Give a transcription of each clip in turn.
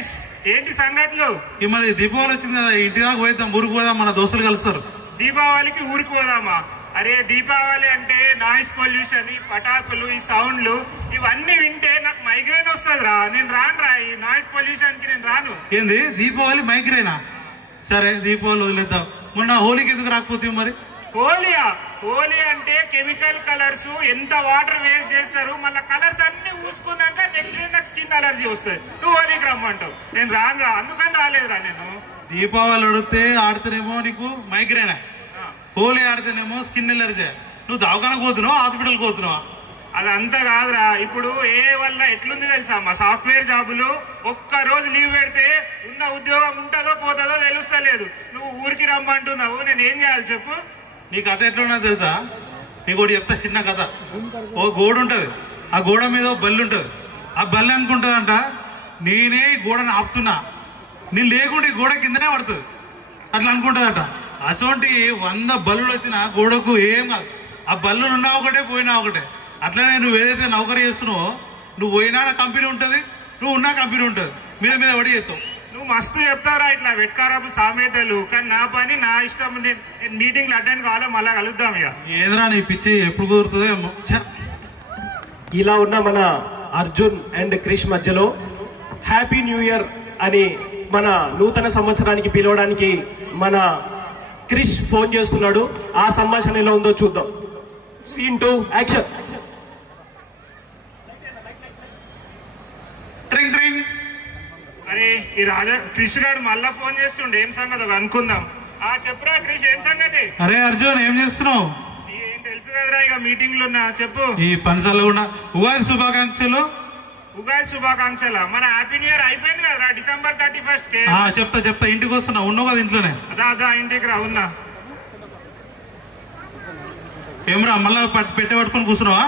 క్రిష్, ఏంటి సంగతులు? ఈ మరి దీపావళి వచ్చింది కదా, ఇంటి దాకా పోయిద్దాం, ఊరికి పోదాం, మన దోస్తులు కలుస్తారు. దీపావళికి ఊరికి పోదామా? అరే దీపావళి అంటే నాయిస్ పొల్యూషన్, ఈ పటాకులు, ఈ సౌండ్లు ఇవన్నీ వింటే నాకు మైగ్రేన్ వస్తుందిరా. నేను రానురా, ఈ నాయిస్ పొల్యూషన్ కి నేను రాను. ఏంది దీపావళి మైగ్రేనా? సరే దీపావళి వదిలేద్దాం. మొన్న హోలీకి ఎందుకు రాకపోతే మరి? హోలీయా? హోలీ అంటే కెమికల్ కలర్స్, ఎంత వాటర్ వేస్ట్ చేస్తారు, మళ్ళీ కలర్స్ అన్ని పూసుకున్నాక నెక్స్ట్ డే నాకు స్కిన్ అలర్జీ వస్తుంది. నువ్వు హోలీకి రమ్మంటావు, నేను రానురా. అందుకని రాలేదురా నేను. దీపావళి అడిగితే ఆడితేనేమో నీకు మైగ్రేనా, హోలీ ఆడితేనేమో స్కిన్ ఎలర్జీ. నువ్వు దవాఖానకు పోతున్నావు, హాస్పిటల్కి పోతున్నావా? అదంతా కాదురా. ఇప్పుడు ఏ వల్ల ఎట్లుంది తెలుసా, మా సాఫ్ట్వేర్ జాబులు ఒక్క రోజు లీవ్ పెడితే ఉన్న ఉద్యోగం ఉంటుందో పోతుందో తెలుస్తలేదు. నువ్వు ఊరికి రమ్మంటున్నావు, నేను ఏం చేయాలి చెప్పు? నీ కథ ఎట్లున్నా తెలుసా? నీకు ఒకటి చెప్తా చిన్న కథ. ఓ గోడ ఉంటది, ఆ గోడ మీద బల్లి ఉంటది. ఆ బల్లి అనుకుంటదంట, నేనే ఈ గోడను ఆపుతున్నా, నేను లేకుండా ఈ గోడ కిందనే పడుతుంది, అట్లా అనుకుంటదట. అటువంటి 100 బల్లులు వచ్చిన గోడకు ఏం కాదు. ఆ బల్లులు ఉన్నా ఒకటే, పోయినా ఒకటే. అట్లనే నువ్వు ఏదైతే నౌకరీ చేస్తున్నావో, నువ్వు పోయినా కంపెనీ ఉంటుంది, నువ్వు ఉన్నా కంపెనీ ఉంటుంది, మీద మీద పడి చేస్తావు. నువ్వు మస్తు చెప్తావురా ఇట్లా వెట్కారపు సామెతలు, కానీ నా పని నా ఇష్టం. నేను మీటింగ్లు అటెండ్ కావాలో మళ్ళా కలుద్దాం. ఇక ఏదైనా నీ పిచ్చి ఎప్పుడు కుదురుతుందో. ఇలా ఉన్న మన అర్జున్ అండ్ క్రిష్ మధ్యలో హ్యాపీ న్యూ ఇయర్ అని మన నూతన సంవత్సరానికి పిలవడానికి మన క్రిష్ ఫోన్ చేస్తున్నాడు. ఆ సంభాషణ ఎలా ఉందో చూద్దాం. Scene 2 action. ట్రింగ్ ట్రింగ్. అరే ఈ రాజా క్రిష్ గారు మళ్ళా ఫోన్ చేస్తుండే, ఏం సంగతి అనుకుందాం. చెప్పురా క్రిష్, ఏం సంగతి? అరే అర్జున్ ఏం చేస్తున్నావు? ఏం తెలుసు కదరా, ఇక మీటింగ్లు ఉన్నా. చెప్పు. ఈ పనిసార్లు కూడా ఉగాది శుభాకాంక్షలు. ఉగాది శుభాకాంక్షల. మన హ్యాపీ న్యూ ఇయర్ అయిపోయింది కదరా December 31st కి. చెప్తా ఇంటికి వస్తున్నా. ఉన్నావు కదా ఇంట్లోనే? అదా ఇంటికి రా. ఉన్నా. ఏమరా మళ్ళా పెట్టే పట్టుకొని కూర్చున్నావా?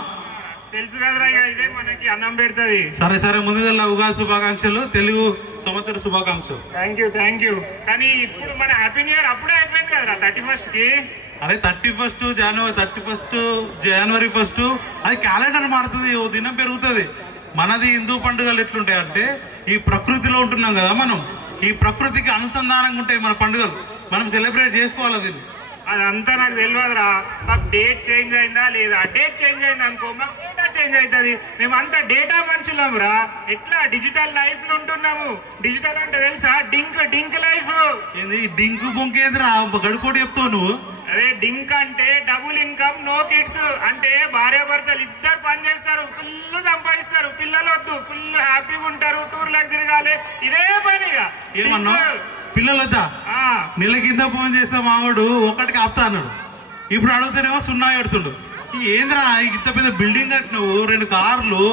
తెలుసు కదరా, ఇక ఇదే మనకి అన్నం పెడుతుంది. సరే ముందుగా ఉగాది శుభాకాంక్షలు, తెలుగు సంవత్సర శుభాకాంక్షలు. Thank you. కానీ ఇప్పుడు మన హ్యాపీ న్యూ ఇయర్ అప్పుడే అయిపోయింది కదరా 31st కి. అరే 31 జనవరి 1 అది క్యాలెండర్ మారుతుంది, ఓ దినం పెరుగుతుంది. మనది హిందూ పండుగలు ఎట్లుంటాయంటే, ఈ ప్రకృతిలో ఉంటున్నాం కదా మనం, ఈ ప్రకృతికి అనుసంధానంగా ఉంటాయి మన పండుగలు. మనం సెలబ్రేట్ చేసుకోవాలి దీన్ని. అదంతా నాకు తెలియదురా. మాకు డేట్ చేంజ్ అయిందా లేదా, డేట్ చేంజ్ అయింది అనుకో మాకు డేటా చేంజ్ అవుతుంది. మేమంతా డేటా మనుషులం రా. ఎట్లా డిజిటల్ లైఫ్ లో ఉంటున్నాము. డిజిటల్ అంటే తెలుసా, డింక్ లైఫ్. ఏంది డింకు బొంకేదిరా, గడుకోటి చెప్తావు నువ్వు? అరే డింక్ అంటే డబుల్ ఇన్కమ్ నో కిడ్స్. అంటే భార్యాభర్తలు ఇద్దరు పని చేస్తారు, ఫుల్ సంపాదిస్తారు, పిల్లలు వద్దు, ఫుల్ హ్యాపీగా ఉంటారు, టూర్లకు తిరగాలి, ఇదే పనిగా. ఏమన్నా పిల్లలు వద్దా? నెల కింద ఫోన్ చేస్తే మావాడు ఒకటికి ఆపుతా అన్నాడు, ఇప్పుడు అడుగుతానేమో 0 పెడుతుండు. ఏంద్రా ఇంత పెద్ద బిల్డింగ్ కట్టినావు, 2 కార్లు,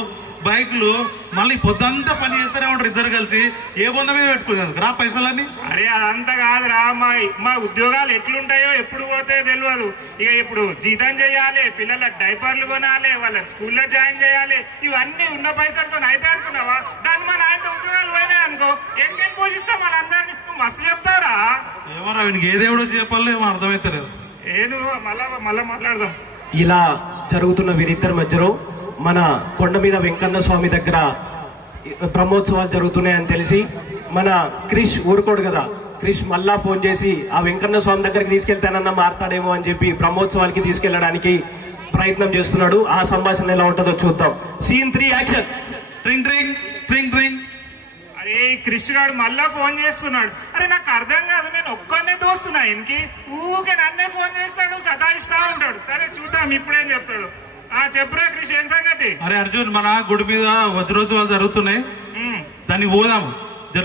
బైకులు, మళ్ళీ పొద్దంతా పని చేస్తూనే ఉంటారు ఇద్దరు కలిసి. ఏ బొంద మీద పెట్టుకునేందుకు రా పైసలన్నీ? అరే అదంతా కాదురా, మా ఉద్యోగాలు ఎట్లుంటాయో ఎప్పుడు పోతాయో తెలియదు. ఇక ఇప్పుడు జీతం చేయాలి, పిల్లలకు డైపర్లు కొనాలి, వాళ్ళకి స్కూల్లో జాయిన్ చేయాలి, ఇవన్నీ ఉన్న పైసలతో అయితే అనుకున్నావా? దాన్ని మన ఆయనతో ఉద్యోగాలు పోయినాయి అనుకో, ఏం పోషిస్తాం వాళ్ళందరినీ. నువ్వు మస్తు చెప్తారా. ఏమరా వీనికి ఏ దేవుడో చెప్పాలో ఏమో అర్థమైతలేదు. నువ్వు మళ్ళా మాట్లాడదాం. ఇలా జరుగుతున్న వీరిద్దరి మధ్యలో మన కొండ మీద వెంకన్న స్వామి దగ్గర బ్రహ్మోత్సవాలు జరుగుతున్నాయని తెలిసి మన క్రిష్ ఊరుకోడు కదా, క్రిష్ మళ్ళా ఫోన్ చేసి ఆ వెంకన్న స్వామి దగ్గరికి తీసుకెళ్తానన్నా మారుతాడేమో అని చెప్పి బ్రహ్మోత్సవాలకి తీసుకెళ్లడానికి ప్రయత్నం చేస్తున్నాడు. ఆ సంభాషణ ఎలా ఉంటుందో చూద్దాం. Scene 3 action. ట్రింగ్ ట్రింగ్ ట్రింగ్ ట్రింగ్. అరే క్రిష్ గారు మళ్ళా ఫోన్ చేస్తున్నాడు. అరే నాకు అర్థం కాదు, నేను ఒక్కనే దోస్తున్నా ఆయనకి. ఊకే నన్నే ఫోన్ చేస్తాడు, సతాయిస్తా ఉంటాడు. సరే చూద్దాం ఇప్పుడేం చెప్తాడు. చెప్పురా క్రిష్, ఏం సంగతి? అరే అర్జున్, మన గుడి మీద వజ్రోత్సవాలు జరుగుతున్నాయి, దానికి పోదాము.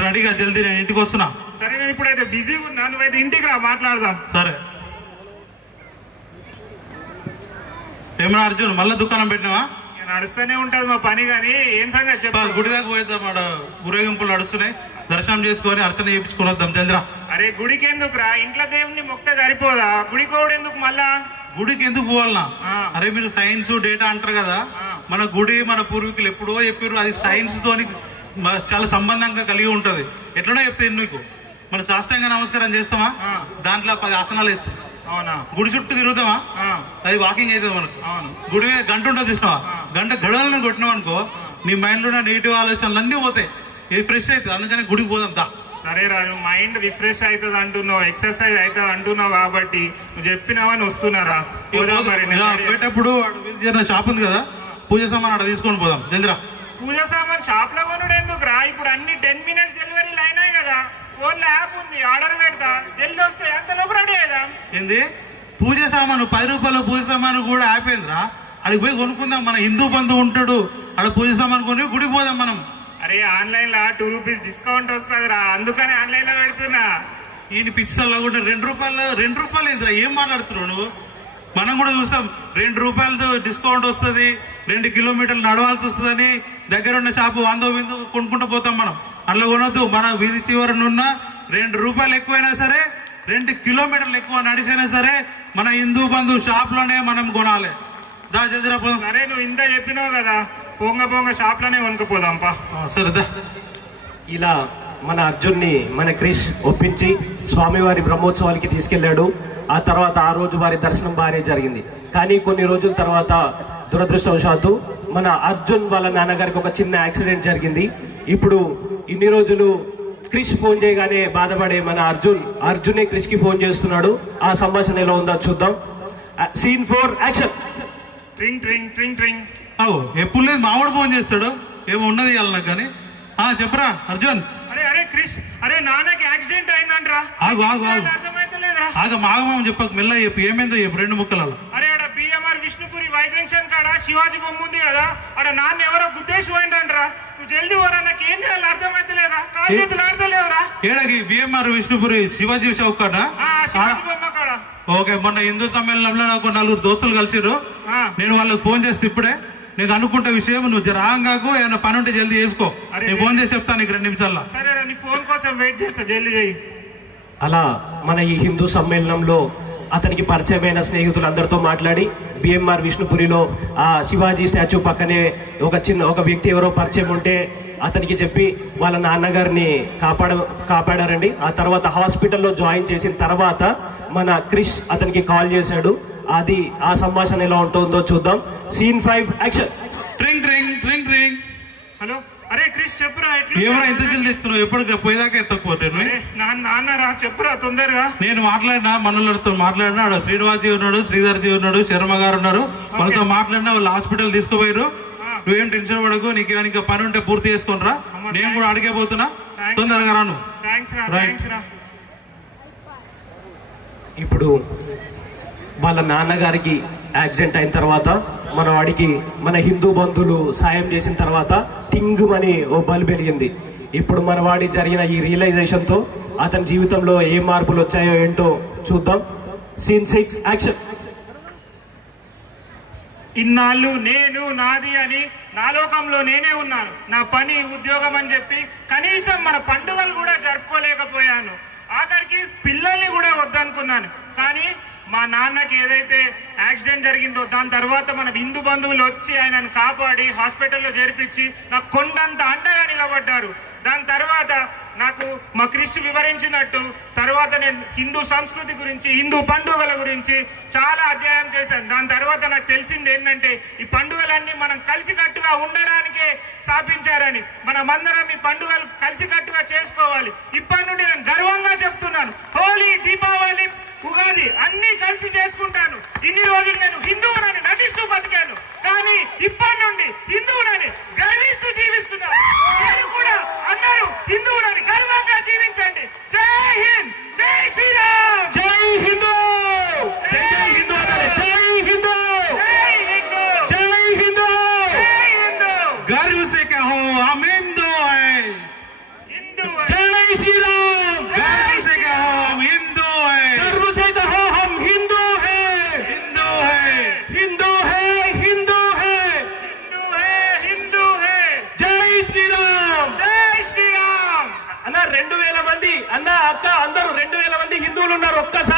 రెడీగా జల్దీ, నేను ఇంటికి వస్తున్నా. సరే నేను ఇప్పుడైతే బిజీగా ఉన్నా, నువ్వైతే ఇంటికి రా, మాట్లాడదాం. సరే. ఏమన్నా అర్జున్ మళ్ళీ దుకాణం పెట్టినావా? నడుస్తూనే ఉంటది మా పని. కానీ ఏం సంగతి చెప్పా. గుడి దాకా పోయేద్దాం, ఆడ ఊరేగింపులు నడుస్తున్నాయి, దర్శనం చేసుకొని అర్చన చేయించుకుని వద్దాం జల్దిరా. అరే గుడికి ఎందుకు రా, ఇంట్లో దేవుని మొక్కితే సరిపోదా? గుడికి పోవడం ఎందుకు మళ్ళా? గుడికి ఎందుకు పోవాలనా? అరే మీరు సైన్స్ డేటా అంటారు కదా, మన గుడి మన పూర్వీకులు ఎప్పుడో చెప్పారు, అది సైన్స్ తోని చాలా సంబంధంగా కలిగి ఉంటది. ఎట్లనో చెప్తే నీకు మన సాష్టాంగ నమస్కారం చేస్తామా, దాంట్లో 10 ఆసనాలు వేస్తాం. అవునా? గుడి చుట్టూ తిరుగుతామా, అది వాకింగ్ అవుతుంది మనకు. గుడి మీద గంట ఉంటుంది చూసినావా, గంట గడవలను కొట్టినావు అనుకో, నీ మైండ్ లో నెగిటివ్ ఆలోచనలు అన్నీ పోతాయి. ఇది ఫ్రెష్ అవుతుంది, అందుకని గుడికి పోదాం దా. సరే రాజు, మైండ్ రిఫ్రెష్ అవుతుంది అంటున్నావు, ఎక్సర్సైజ్ అవుతుంది అంటున్నావు కాబట్టి నువ్వు చెప్పినావని వస్తున్నారా. పోదాం మరి. పోయేటప్పుడు షాప్ ఉంది కదా, పూజ సామాన్ అక్కడ తీసుకొని పోదాం. జల్దిరా. పూజ సామాన్ షాప్ లో కొనుడు ఎందుకు రా, ఇప్పుడు అన్ని 10 minutes డెలివరీలు అయినాయి కదా, ఫోన్ లో యాప్ ఉంది, ఆర్డర్ పెడతా, జల్దీ వస్తాయి, అంతలోపు రెడీ అయిదాం. ఏంది పూజ సామాను 10 రూపాయల పూజ సామాను కూడా ఆపేంద్రా, అడిగి పోయి కొనుక్కుందాం. మన హిందూ బంధువు ఉంటాడు, అక్కడ పూజ సామాన్ కొని గుడికి పోదాం మనం. అరే ఆన్లైన్ లో 2 rupees డిస్కౌంట్ వస్తుంది రా, అందుకని ఆన్లైన్ లో పెడుతున్నా. ఈయన పిక్చర్లో కూడా 2 రూపాయలు ఏంద్రా, ఏం మాట్లాడుతున్నావు నువ్వు? మనం కూడా చూసాం 2 రూపాయలతో డిస్కౌంట్ వస్తుంది, 2 కిలోమీటర్లు నడవాల్సి వస్తుందని దగ్గర ఉన్న షాపు 100 కొనుక్కుంటూ పోతాం మనం. అట్లా కొనొద్దు. మన వీధి చివరనున్న 2 రూపాయలు ఎక్కువైనా సరే, 2 కిలోమీటర్లు ఎక్కువ నడిచైనా సరే మన హిందూ బంధు షాప్ లోనే మనం కొనాలి. దా జల్దిరా పోదాం. సరే నువ్వు ఇంత చెప్పినావు కదా, పొంగ షాప్ లోనే కొనుక్కపోదాంపా. సరేదా. ఇలా మన అర్జున్ని మన క్రిష్ ఒప్పించి స్వామివారి బ్రహ్మోత్సవాలకి తీసుకెళ్లాడు. ఆ తర్వాత ఆ రోజు వారి దర్శనం బాగానే జరిగింది. కానీ కొన్ని రోజుల తర్వాత దురదృష్టవశాత్తు మన అర్జున్ వాళ్ళ నాన్నగారికి ఒక చిన్న యాక్సిడెంట్ జరిగింది. ఇప్పుడు ఇన్ని రోజులు క్రిష్ ఫోన్ చేయగానే బాధపడే మన అర్జునే క్రిష్ కి ఫోన్ చేస్తున్నాడు. ఆ సంభాషణ ఎలా ఉందో చూద్దాం. Scene 4 action. ట్రింగ్ ట్రింగ్ ట్రింగ్ ట్రింగ్. ఎప్పుడు లేదు మావాడు ఫోన్ చేస్తాడు, ఏమో ఉన్నది ఇవ్వాలి నాకు. కానీ చెప్పరా అర్జున్. అరే క్రిష్, అరే నాన్నకి యాక్సిడెంట్ అయిందంట్రా. అర్థమైతలేదురా. మాగమామ చెప్పక మెల్ల చెప్పు, ఏమైందో చెప్పు 2 ముక్కలలో. అరే ఆడ బిఎంఆర్ విష్ణుపురి వై జంక్షన్ కాడ శివాజీ బొమ్మ ఉంది కదా, ఆడ నాన్న ఎవరో గుద్దేసి పోయిందంట్రా. నువ్వు జల్దీ పోరా, నాకు ఏం చేయాలి అర్థమైతలేదా, కాలు చేతులు ఆడతలేవురా. ఏడాకి బిఎంఆర్ విష్ణుపురి శివాజీ చౌక్ కాడ శివాజీ బొమ్మ కాడ. ఓకే, మొన్న హిందూ సమ్మేళనంలో నాకు 4 దోస్తులు కలిసిరు. నేను వాళ్ళకి ఫోన్ చేస్తే ఇప్పుడే నీకు అనుకుంటే విషయం, నువ్వు రాగాకు ఏమైనా పని ఉంటే జల్దీ చేసుకో. నేను ఫోన్ చేసి చెప్తాను నీకు 2 నిమిషాల్లో. సరే నీ ఫోన్ కోసం వెయిట్ చేస్తా, జల్దీ చేయి. అలా మన ఈ హిందూ సమ్మేళనంలో అతనికి పరిచయమైన స్నేహితులందరితో మాట్లాడి బిఎంఆర్ విష్ణుపురిలో ఆ శివాజీ స్టాచ్యూ పక్కనే ఒక వ్యక్తి ఎవరో పరిచయం ఉంటే అతనికి చెప్పి వాళ్ళ నాన్నగారిని కాపాడారండి. ఆ తర్వాత హాస్పిటల్లో జాయిన్ చేసిన తర్వాత మన క్రిష్ అతనికి కాల్ చేశాడు. అది ఆ సంభాషణ ఎలా ఉంటుందో చూద్దాం. Scene 5 action. ట్రింగ్ ట్రింగ్ ట్రింగ్ ట్రింగ్. హలో, అరే క్రిష్ చెప్పురా. ఎవరా ఇంత జల్ది ఇస్తున్నావు, ఎప్పుడు పోయేదాకా ఎత్తకపోతే నాన్నరా చెప్పురా తొందరగా. నేను మాట్లాడినా, మనలతో మాట్లాడినా, ఆడ శ్రీనివాసజీ ఉన్నాడు, శ్రీధర్జీ ఉన్నాడు, శర్మ గారు ఉన్నారు, వాళ్ళతో మాట్లాడినా వాళ్ళు హాస్పిటల్ తీసుకుపోయారు. నువ్వేం టెన్షన్ పడకు, నీకేమైనా ఇంకా పని ఉంటే పూర్తి చేసుకుని రా. నేను కూడా అడిగే పోతున్నా, తొందరగా రాను. ఇప్పుడు వాళ్ళ నాన్నగారికి యాక్సిడెంట్ అయిన తర్వాత మన వాడికి మన హిందూ బంధువులు సాయం చేసిన తర్వాత టింగుమని ఓ బల్బ్ వెలిగింది. ఇప్పుడు మన వాడి జరిగిన ఈ రియలైజేషన్ తో అతని జీవితంలో ఏ మార్పులు వచ్చాయో ఏంటో చూద్దాం. Scene 6 action. ఇన్నాళ్ళు నేను నాది అని నా లోకంలో నేనే ఉన్నాను, నా పని ఉద్యోగం అని చెప్పి కనీసం మన పండుగలు కూడా జరుపుకోలేకపోయాను. ఆఖరికి పిల్లల్ని కూడా వద్దనుకున్నాను. కానీ మా నాన్నకి ఏదైతే యాక్సిడెంట్ జరిగిందో దాని తర్వాత మన హిందూ బంధువులు వచ్చి ఆయనను కాపాడి హాస్పిటల్లో చేర్పించి నాకు కొండంత అండగా నిలబడ్డారు. దాని తర్వాత నాకు మా క్రిష్ వివరించినట్టు తర్వాత నేను హిందూ సంస్కృతి గురించి, హిందూ పండుగల గురించి చాలా అధ్యయనం చేశాను. దాని తర్వాత నాకు తెలిసింది ఏంటంటే ఈ పండుగలన్నీ మనం కలిసికట్టుగా ఉండడానికే స్థాపించారని. మనమందరం ఈ పండుగలు కలిసికట్టుగా చేసుకోవాలి. ఇప్పటి నుండి నేను గర్వంగా చెప్తున్నాను, హోలీ, దీపావళి, ఉగాది అన్ని కలిసి చేసుకుంటాను. ఇన్ని రోజులు నేను హిందువునని నటిస్తూ బతికాను, కానీ ఇప్పటి నుండి హిందువునని గర్విస్తూ జీవిస్తున్నాను. మీరు కూడా అందరూ హిందువునని గర్వంగా జీవించండి. జై హింద్, జై శ్రీరామ్, జై హిందూ, జై హిందూ, జై హిందూ, జై హిందూ, జై హిందూ, జై హిందూ. गर्व से कहो हम हिंदू है, हिंदू జై శ్రీరామ్, गर्व से कहो हम हिंदू है, गर्व से कहो हम हिंदू हैं, हिंदू है, हिंदू है, हिंदू है, हिंदू है, हिंदू है. జై శ్రీరామ్. జై శ్రీరామ్. అన్న 2000 మంది, అన్న అక్క అందరూ 2000 మంది హిందువులు ఉన్నారు. ఒక్కసారి